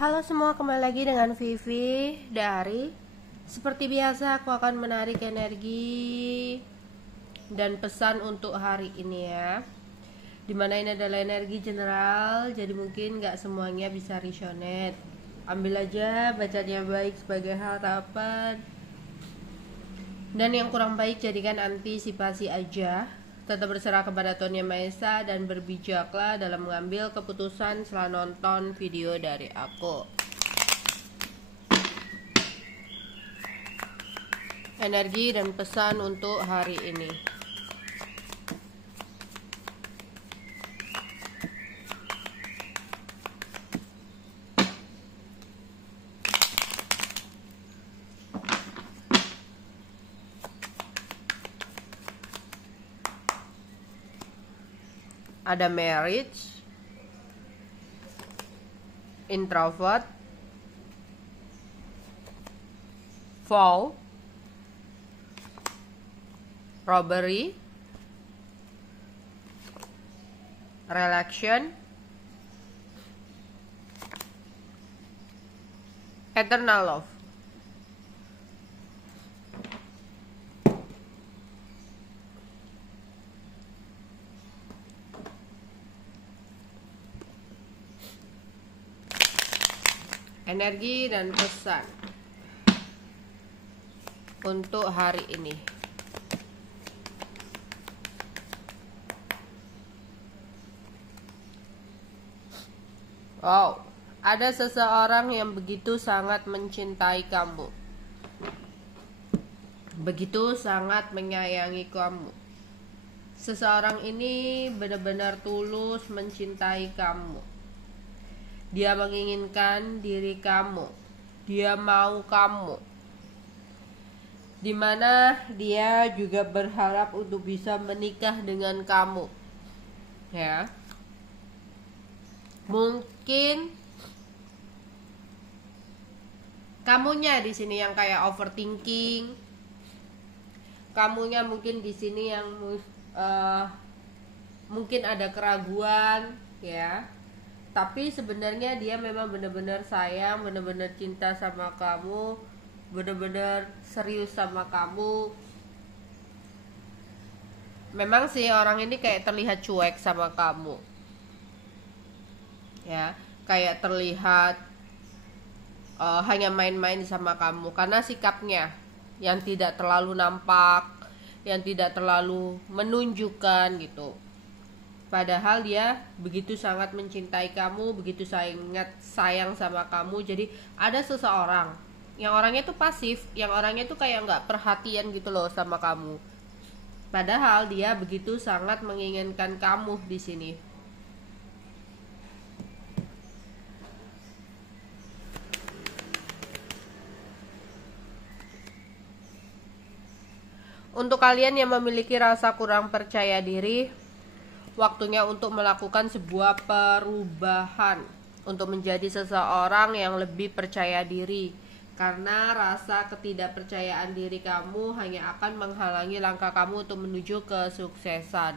Halo semua, kembali lagi dengan Vivi dari. Seperti biasa aku akan menarik energi dan pesan untuk hari ini ya. Dimana ini adalah energi general, jadi mungkin gak semuanya bisa resonate. Ambil aja, bacanya baik sebagai harapan, dan yang kurang baik jadikan antisipasi aja. Tetap berserah kepada Tuhan Yang Maha Esa dan berbijaklah dalam mengambil keputusan setelah nonton video dari aku. Energi dan pesan untuk hari ini. Ada marriage, introvert, fall, robbery, relaxation, eternal love. Energi dan pesan untuk hari ini. Wow, ada seseorang yang begitu sangat mencintai kamu, begitu sangat menyayangi kamu. Seseorang ini benar-benar tulus mencintai kamu. Dia menginginkan diri kamu, dia mau kamu, dimana dia juga berharap untuk bisa menikah dengan kamu, ya. Mungkin kamunya di sini yang kayak overthinking, kamunya mungkin di sini yang mungkin ada keraguan, ya. Tapi sebenarnya dia memang benar-benar sayang, benar-benar cinta sama kamu, benar-benar serius sama kamu. Memang sih orang ini kayak terlihat cuek sama kamu, ya, kayak terlihat hanya main-main sama kamu karena sikapnya yang tidak terlalu nampak, yang tidak terlalu menunjukkan gitu. Padahal dia begitu sangat mencintai kamu, begitu sangat sayang sama kamu. Jadi ada seseorang yang orangnya tuh pasif, yang orangnya tuh kayak nggak perhatian gitu loh sama kamu. Padahal dia begitu sangat menginginkan kamu di sini. Untuk kalian yang memiliki rasa kurang percaya diri, waktunya untuk melakukan sebuah perubahan, untuk menjadi seseorang yang lebih percaya diri. Karena rasa ketidakpercayaan diri kamu hanya akan menghalangi langkah kamu untuk menuju kesuksesan.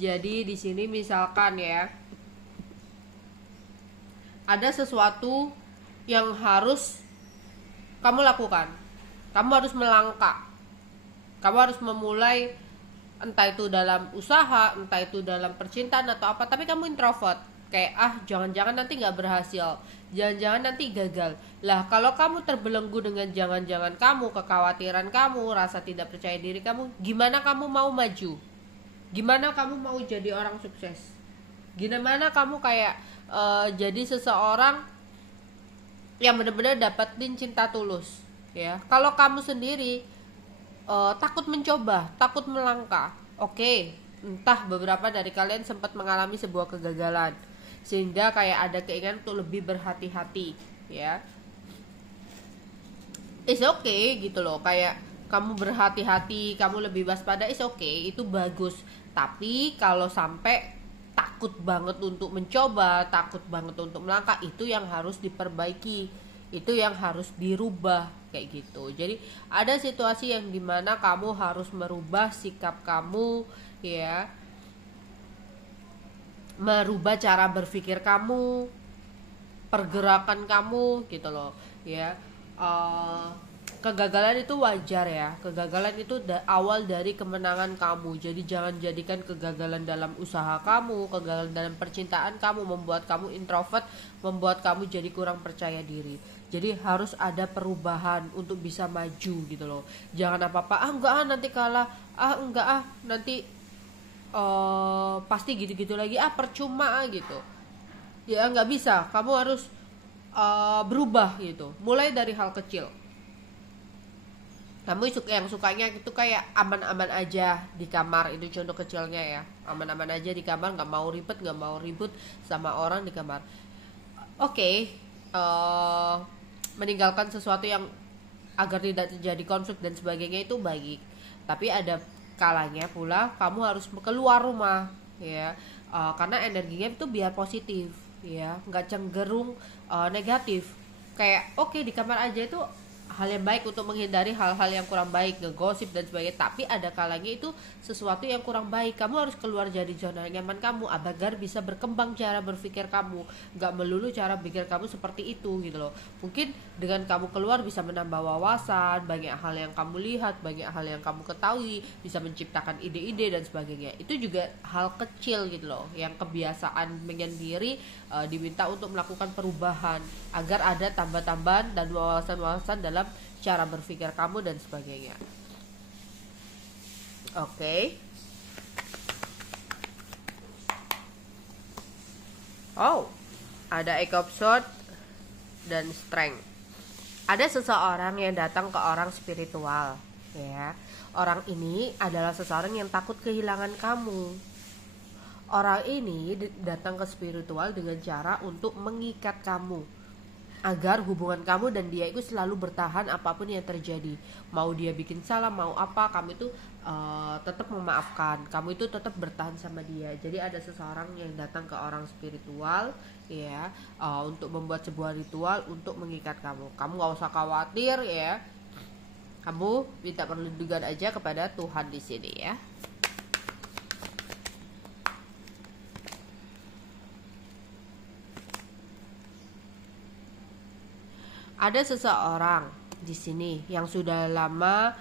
Jadi di sini misalkan ya, ada sesuatu yang harus kamu lakukan. Kamu harus melangkah. Kamu harus memulai, entah itu dalam usaha, entah itu dalam percintaan atau apa, tapi kamu introvert, kayak jangan-jangan nanti gak berhasil, jangan-jangan nanti gagal. Lah kalau kamu terbelenggu dengan jangan-jangan kamu, kekhawatiran kamu, rasa tidak percaya diri kamu, gimana kamu mau maju? Gimana kamu mau jadi orang sukses? Gimana kamu kayak jadi seseorang yang benar-benar dapetin cinta tulus, ya? Kalau kamu sendiri takut mencoba, takut melangkah. Oke, entah beberapa dari kalian sempat mengalami sebuah kegagalan sehingga kayak ada keinginan untuk lebih berhati-hati, ya. It's okay gitu loh, kayak kamu berhati-hati, kamu lebih waspada, it's okay, itu bagus. Tapi kalau sampai takut banget untuk mencoba, takut banget untuk melangkah, itu yang harus diperbaiki, itu yang harus dirubah kayak gitu. Jadi ada situasi yang dimana kamu harus merubah sikap kamu, ya, merubah cara berpikir kamu, pergerakan kamu gitu loh ya. Eh, Kegagalan itu wajar ya, kegagalan itu awal dari kemenangan kamu. Jadi jangan jadikan kegagalan dalam usaha kamu, kegagalan dalam percintaan kamu membuat kamu introvert, membuat kamu jadi kurang percaya diri. Jadi harus ada perubahan untuk bisa maju gitu loh. Jangan apa-apa enggak nanti kalah, enggak nanti pasti gitu-gitu lagi, percuma gitu ya. Nggak bisa, kamu harus berubah gitu, mulai dari hal kecil. Kamu yang sukanya itu kayak aman-aman aja di kamar, itu contoh kecilnya ya, aman-aman aja di kamar, nggak mau ribut sama orang di kamar. Oke, meninggalkan sesuatu yang agar tidak terjadi konflik dan sebagainya itu baik, tapi ada kalanya pula kamu harus keluar rumah ya. Karena energinya itu biar positif ya, nggak cenderung negatif. Kayak oke, di kamar aja itu hal yang baik untuk menghindari hal-hal yang kurang baik, ngegosip dan sebagainya. Tapi ada kalanya itu sesuatu yang kurang baik, kamu harus keluar dari zona nyaman kamu agar bisa berkembang cara berpikir kamu. Nggak melulu cara pikir kamu seperti itu gitu loh. Mungkin dengan kamu keluar bisa menambah wawasan, banyak hal yang kamu lihat, banyak hal yang kamu ketahui, bisa menciptakan ide-ide dan sebagainya. Itu juga hal kecil gitu loh, yang kebiasaan menyendiri diminta untuk melakukan perubahan agar ada tambah-tambahan dan wawasan-wawasan dalam cara berpikir kamu dan sebagainya. Oke. Oh, ada Eight of Swords dan Strength. Ada seseorang yang datang ke orang spiritual ya. Orang ini adalah seseorang yang takut kehilangan kamu. Orang ini datang ke spiritual dengan cara untuk mengikat kamu agar hubungan kamu dan dia itu selalu bertahan apapun yang terjadi. Mau dia bikin salah, mau apa, kamu itu tetap memaafkan, kamu itu tetap bertahan sama dia. Jadi ada seseorang yang datang ke orang spiritual ya, untuk membuat sebuah ritual untuk mengikat kamu. Kamu gak usah khawatir ya, kamu minta perlindungan aja kepada Tuhan di sini ya. Ada seseorang di sini yang sudah lama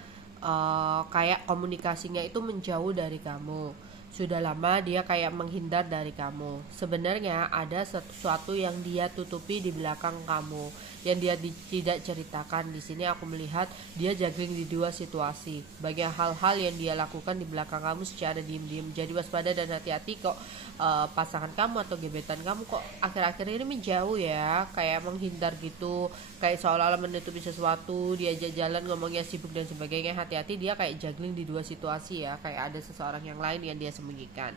kayak komunikasinya itu menjauh dari kamu. Sudah lama dia kayak menghindar dari kamu. Sebenarnya ada sesuatu yang dia tutupi di belakang kamu, yang dia tidak ceritakan. Di sini aku melihat dia juggling di dua situasi. Banyak hal-hal yang dia lakukan di belakang kamu secara diam-diam. Jadi waspada dan hati-hati kok. Pasangan kamu atau gebetan kamu kok akhir-akhir ini menjauh ya, kayak menghindar gitu, kayak seolah-olah menutupi sesuatu. Diajak jalan ngomongnya sibuk dan sebagainya. Hati-hati, dia kayak juggling di dua situasi ya, kayak ada seseorang yang lain yang dia sembunyikan.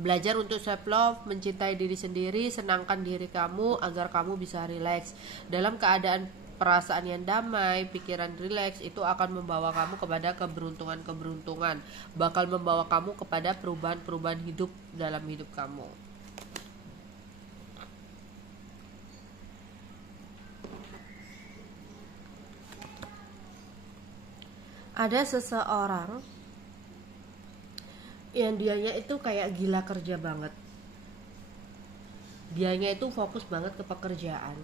Belajar untuk self love, mencintai diri sendiri, senangkan diri kamu agar kamu bisa rileks. Dalam keadaan perasaan yang damai, pikiran rileks, itu akan membawa kamu kepada keberuntungan-keberuntungan, bakal membawa kamu kepada perubahan-perubahan hidup dalam hidup kamu. Ada seseorang yang dianya itu kayak gila kerja banget. Dianya itu fokus banget ke pekerjaan.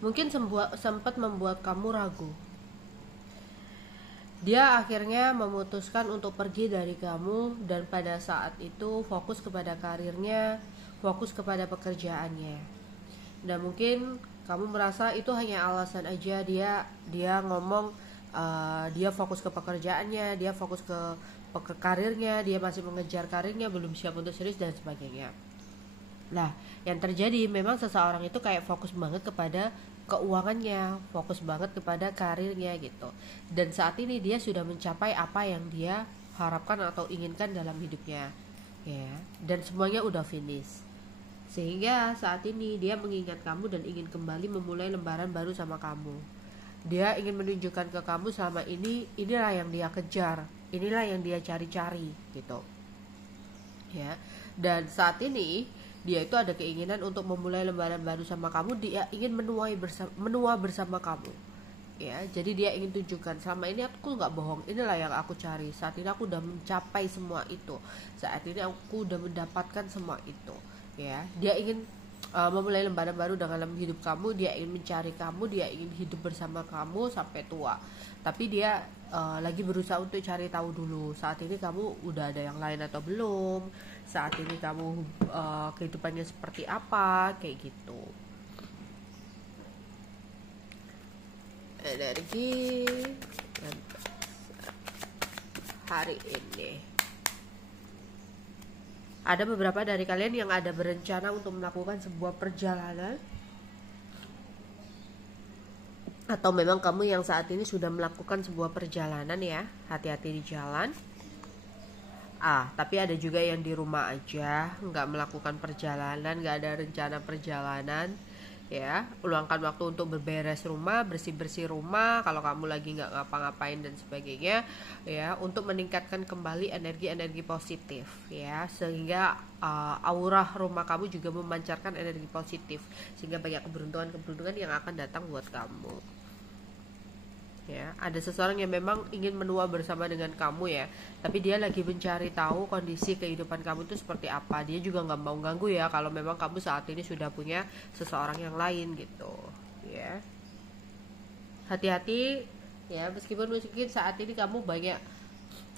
Mungkin sempat membuat kamu ragu. Dia akhirnya memutuskan untuk pergi dari kamu, dan pada saat itu fokus kepada karirnya, fokus kepada pekerjaannya. Dan mungkin kamu merasa itu hanya alasan aja. Dia ngomong dia fokus ke pekerjaannya, dia fokus ke karirnya, dia masih mengejar karirnya, belum siap untuk serius dan sebagainya. Nah, yang terjadi memang seseorang itu kayak fokus banget kepada keuangannya, fokus banget kepada karirnya gitu. Dan saat ini dia sudah mencapai apa yang dia harapkan atau inginkan dalam hidupnya. Ya, dan semuanya udah finish. Sehingga saat ini dia mengingat kamu dan ingin kembali memulai lembaran baru sama kamu. Dia ingin menunjukkan ke kamu selama ini, inilah yang dia kejar, inilah yang dia cari-cari gitu. Ya. Dan saat ini dia itu ada keinginan untuk memulai lembaran baru sama kamu. Dia ingin menua bersama kamu ya. Jadi dia ingin tunjukkan, selama ini aku nggak bohong, inilah yang aku cari. Saat ini aku udah mencapai semua itu, saat ini aku udah mendapatkan semua itu ya. Dia ingin memulai lembaran baru dalam hidup kamu, dia ingin mencari kamu, dia ingin hidup bersama kamu sampai tua. Tapi dia lagi berusaha untuk cari tahu dulu, saat ini kamu udah ada yang lain atau belum, saat ini kamu kehidupannya seperti apa, kayak gitu. Energi hari ini, ada beberapa dari kalian yang ada berencana untuk melakukan sebuah perjalanan, atau memang kamu yang saat ini sudah melakukan sebuah perjalanan ya. Hati-hati di jalan. Tapi ada juga yang di rumah aja, nggak melakukan perjalanan, nggak ada rencana perjalanan ya. Luangkan waktu untuk berberes rumah, bersih-bersih rumah kalau kamu lagi nggak ngapa-ngapain dan sebagainya ya, untuk meningkatkan kembali energi-energi positif ya, sehingga aura rumah kamu juga memancarkan energi positif, sehingga banyak keberuntungan-keberuntungan yang akan datang buat kamu ya. Ada seseorang yang memang ingin menua bersama dengan kamu ya, tapi dia lagi mencari tahu kondisi kehidupan kamu itu seperti apa. Dia juga nggak mau ganggu ya kalau memang kamu saat ini sudah punya seseorang yang lain gitu ya. Hati-hati ya, meskipun mungkin saat ini kamu banyak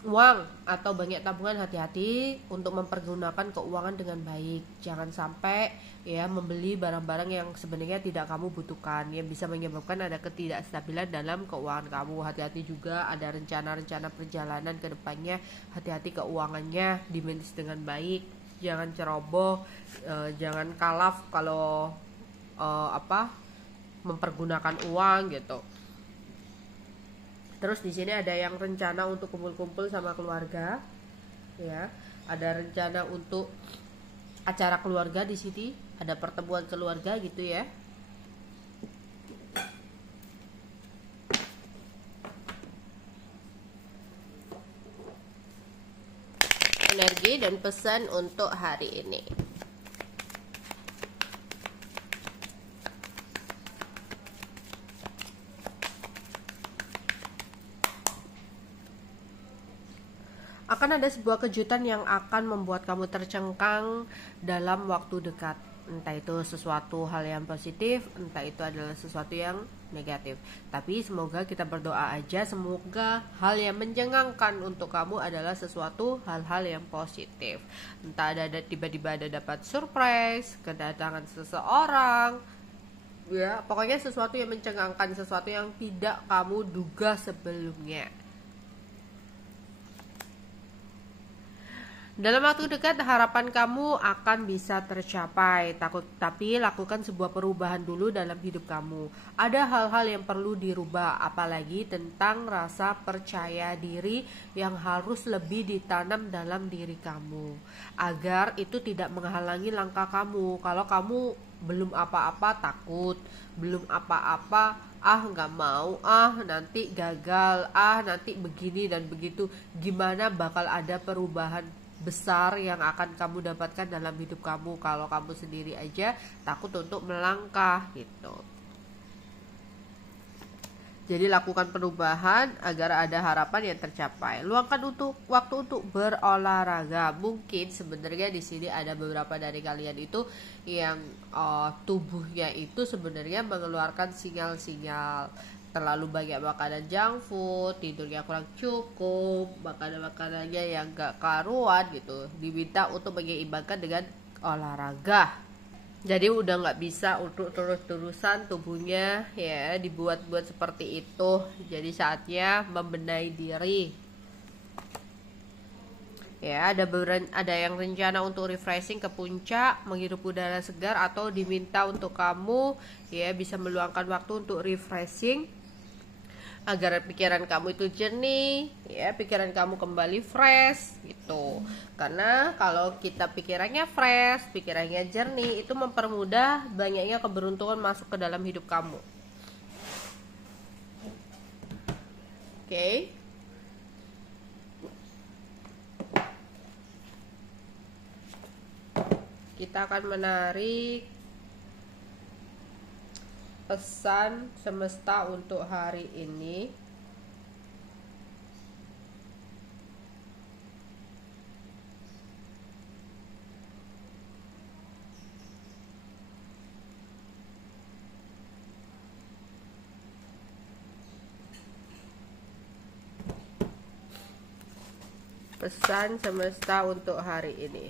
uang atau banyak tabungan, hati-hati untuk mempergunakan keuangan dengan baik. Jangan sampai ya membeli barang-barang yang sebenarnya tidak kamu butuhkan, yang bisa menyebabkan ada ketidakstabilan dalam keuangan kamu. Hati-hati juga ada rencana-rencana perjalanan ke depannya, hati-hati keuangannya dimanage dengan baik. Jangan ceroboh, jangan kalaf kalau mempergunakan uang gitu. Terus di sini ada yang rencana untuk kumpul-kumpul sama keluarga, ya. Ada rencana untuk acara keluarga di sini, ada pertemuan keluarga gitu ya. Energi dan pesan untuk hari ini. Akan ada sebuah kejutan yang akan membuat kamu tercengkang dalam waktu dekat. Entah itu sesuatu hal yang positif, entah itu adalah sesuatu yang negatif. Tapi semoga kita berdoa aja, semoga hal yang mencengangkan untuk kamu adalah sesuatu hal-hal yang positif. Entah ada tiba-tiba ada dapat surprise, kedatangan seseorang, ya pokoknya sesuatu yang mencengangkan, sesuatu yang tidak kamu duga sebelumnya. Dalam waktu dekat harapan kamu akan bisa tercapai, tapi lakukan sebuah perubahan dulu dalam hidup kamu. Ada hal-hal yang perlu dirubah, apalagi tentang rasa percaya diri yang harus lebih ditanam dalam diri kamu, agar itu tidak menghalangi langkah kamu. Kalau kamu belum apa-apa takut, belum apa-apa nggak mau, nanti gagal, nanti begini dan begitu, gimana bakal ada perubahan besar yang akan kamu dapatkan dalam hidup kamu kalau kamu sendiri aja takut untuk melangkah gitu. Jadi lakukan perubahan agar ada harapan yang tercapai. Luangkan waktu untuk berolahraga. Mungkin sebenarnya di sini ada beberapa dari kalian itu yang tubuhnya itu sebenarnya mengeluarkan sinyal-sinyal terlalu banyak makanan junk food, tidurnya kurang cukup, makanan-makanannya yang gak karuan gitu, diminta untuk menyeimbangkan dengan olahraga. Jadi udah gak bisa untuk terus-terusan tubuhnya ya dibuat-buat seperti itu. Jadi saatnya membenahi diri. Ya, ada yang rencana untuk refreshing ke puncak, menghirup udara segar, atau diminta untuk kamu ya bisa meluangkan waktu untuk refreshing agar pikiran kamu itu jernih ya, pikiran kamu kembali fresh gitu. Karena kalau kita pikirannya fresh, pikirannya jernih, itu mempermudah banyaknya keberuntungan masuk ke dalam hidup kamu. Oke. Kita akan menarik pesan semesta untuk hari ini. pesan semesta untuk hari ini.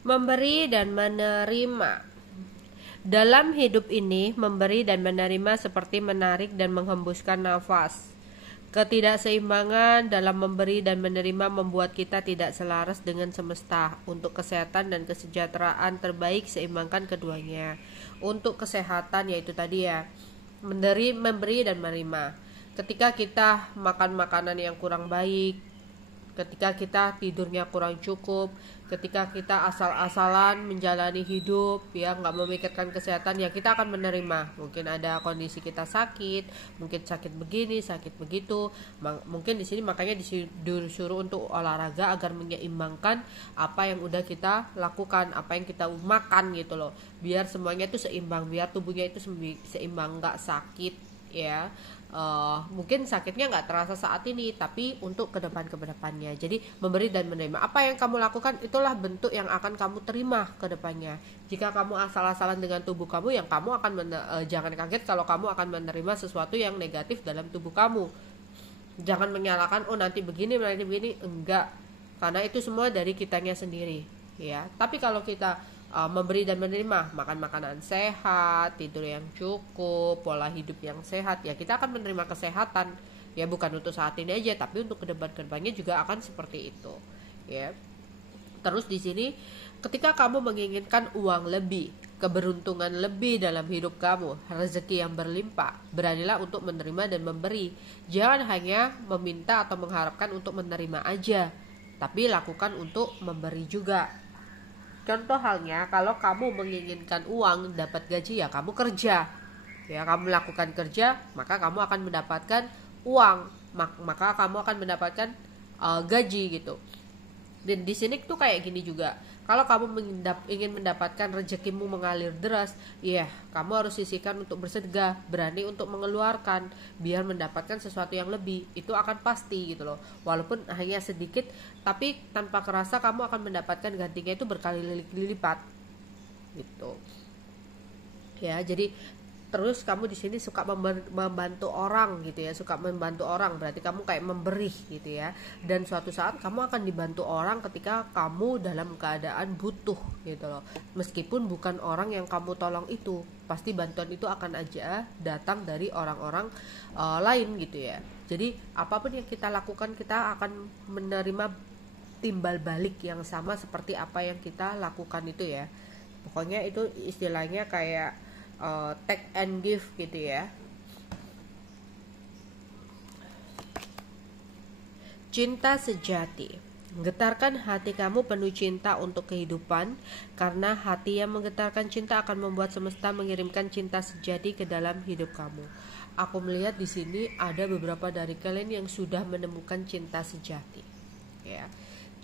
Memberi dan menerima. Dalam hidup ini, memberi dan menerima seperti menarik dan menghembuskan nafas. Ketidakseimbangan dalam memberi dan menerima membuat kita tidak selaras dengan semesta. Untuk kesehatan dan kesejahteraan terbaik, seimbangkan keduanya. Untuk kesehatan, yaitu tadi ya, memberi dan menerima. Ketika kita makan makanan yang kurang baik, ketika kita tidurnya kurang cukup, ketika kita asal-asalan menjalani hidup, ya nggak memikirkan kesehatan, ya kita akan menerima. Mungkin ada kondisi kita sakit, mungkin sakit begini, sakit begitu. Mungkin di sini makanya disuruh untuk olahraga agar menyeimbangkan apa yang udah kita lakukan, apa yang kita makan gitu loh. Biar semuanya itu seimbang, biar tubuhnya itu seimbang, nggak sakit ya. Mungkin sakitnya nggak terasa saat ini, tapi untuk kedepannya. Jadi memberi dan menerima, apa yang kamu lakukan itulah bentuk yang akan kamu terima kedepannya. Jika kamu asal-asalan dengan tubuh kamu, yang kamu akan jangan kaget kalau kamu akan menerima sesuatu yang negatif dalam tubuh kamu. Jangan menyalahkan, oh nanti begini, enggak, karena itu semua dari kitanya sendiri ya. Tapi kalau kita memberi dan menerima, makan makanan sehat, tidur yang cukup, pola hidup yang sehat, ya kita akan menerima kesehatan ya, bukan untuk saat ini aja, tapi untuk kedepannya juga akan seperti itu ya. Terus di sini, ketika kamu menginginkan uang lebih, keberuntungan lebih dalam hidup kamu, rezeki yang berlimpah, beranilah untuk menerima dan memberi. Jangan hanya meminta atau mengharapkan untuk menerima aja, tapi lakukan untuk memberi juga. Contoh halnya, kalau kamu menginginkan uang, dapat gaji, ya kamu kerja. Ya, kamu lakukan kerja, maka kamu akan mendapatkan uang, maka kamu akan mendapatkan gaji gitu. Dan di sini tuh kayak gini juga. Kalau kamu ingin mendapatkan rezekimu mengalir deras, ya kamu harus sisihkan untuk bersedekah, berani untuk mengeluarkan biar mendapatkan sesuatu yang lebih. Itu akan pasti gitu loh. Walaupun hanya sedikit, tapi tanpa kerasa kamu akan mendapatkan gantinya itu berkali-kali lipat. Gitu. Ya, jadi terus kamu di sini suka membantu orang gitu ya, suka membantu orang, berarti kamu kayak memberi gitu ya. Dan suatu saat kamu akan dibantu orang ketika kamu dalam keadaan butuh gitu loh. Meskipun bukan orang yang kamu tolong itu, pasti bantuan itu akan aja datang dari orang-orang lain gitu ya. Jadi apapun yang kita lakukan, kita akan menerima timbal balik yang sama seperti apa yang kita lakukan itu ya. Pokoknya itu istilahnya kayak take and give gitu ya. Cinta sejati. Getarkan hati kamu penuh cinta untuk kehidupan, karena hati yang menggetarkan cinta akan membuat semesta mengirimkan cinta sejati ke dalam hidup kamu. Aku melihat di sini ada beberapa dari kalian yang sudah menemukan cinta sejati. Ya.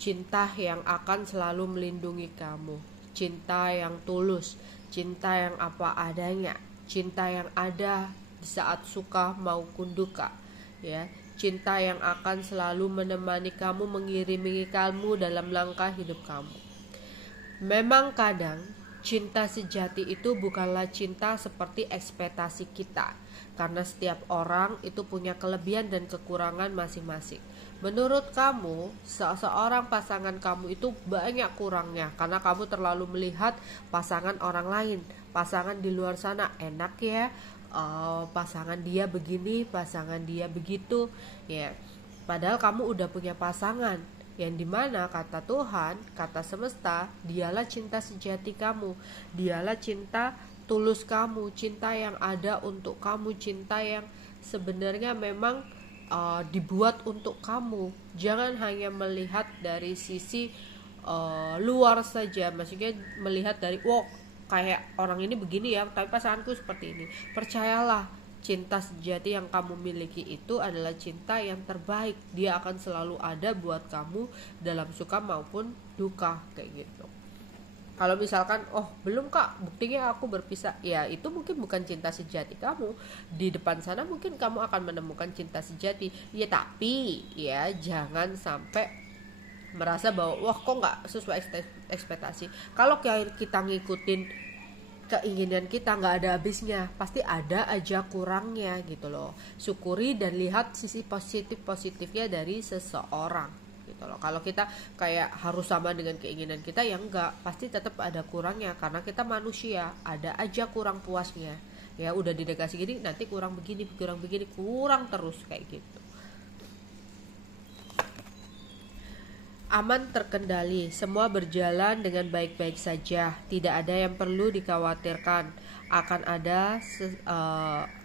Cinta yang akan selalu melindungi kamu, cinta yang tulus, cinta yang apa adanya, cinta yang ada di saat suka maupun duka ya. Cinta yang akan selalu menemani kamu, mengiringi kamu dalam langkah hidup kamu. Memang kadang cinta sejati itu bukanlah cinta seperti ekspektasi kita, karena setiap orang itu punya kelebihan dan kekurangan masing-masing. Menurut kamu, seseorang pasangan kamu itu banyak kurangnya karena kamu terlalu melihat pasangan orang lain, pasangan di luar sana enak ya, pasangan dia begini, pasangan dia begitu ya. Padahal kamu udah punya pasangan yang dimana kata Tuhan, kata semesta, dialah cinta sejati kamu, dialah cinta tulus kamu, cinta yang ada untuk kamu, cinta yang sebenarnya memang dibuat untuk kamu. Jangan hanya melihat dari sisi luar saja, maksudnya melihat dari kayak orang ini begini ya, tapi pasanganku seperti ini. Percayalah, cinta sejati yang kamu miliki itu adalah cinta yang terbaik. Dia akan selalu ada buat kamu dalam suka maupun duka kayak gitu. Kalau misalkan oh belum kak, buktinya aku berpisah, ya itu mungkin bukan cinta sejati kamu. Di depan sana mungkin kamu akan menemukan cinta sejati ya, tapi ya jangan sampai merasa bahwa wah kok nggak sesuai ekspektasi. Kalau kita ngikutin keinginan kita nggak ada habisnya, pasti ada aja kurangnya gitu loh. Syukuri dan lihat sisi positifnya dari seseorang gitu loh. Kalau kita kayak harus sama dengan keinginan kita, ya enggak, pasti tetap ada kurangnya karena kita manusia, ada aja kurang puasnya. Ya udah dikasih gini nanti kurang begini kurang terus kayak gitu. Aman terkendali, semua berjalan dengan baik-baik saja, tidak ada yang perlu dikhawatirkan. Akan ada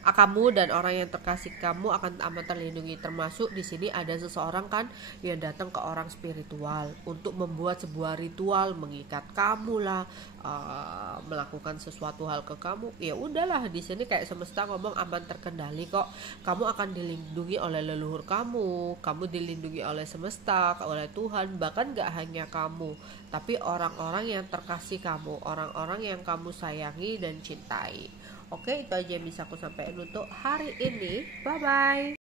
kamu dan orang yang terkasih kamu akan aman terlindungi. Termasuk di sini ada seseorang kan yang datang ke orang spiritual untuk membuat sebuah ritual mengikat kamu lah, melakukan sesuatu hal ke kamu. Ya udahlah, di sini kayak semesta ngomong aman terkendali kok. Kamu akan dilindungi oleh leluhur kamu dilindungi oleh semesta, oleh Tuhan. Bahkan gak hanya kamu, tapi orang-orang yang terkasih kamu, orang-orang yang kamu sayangi dan cintai. Oke, itu aja yang bisa aku sampaikan untuk hari ini. Bye bye.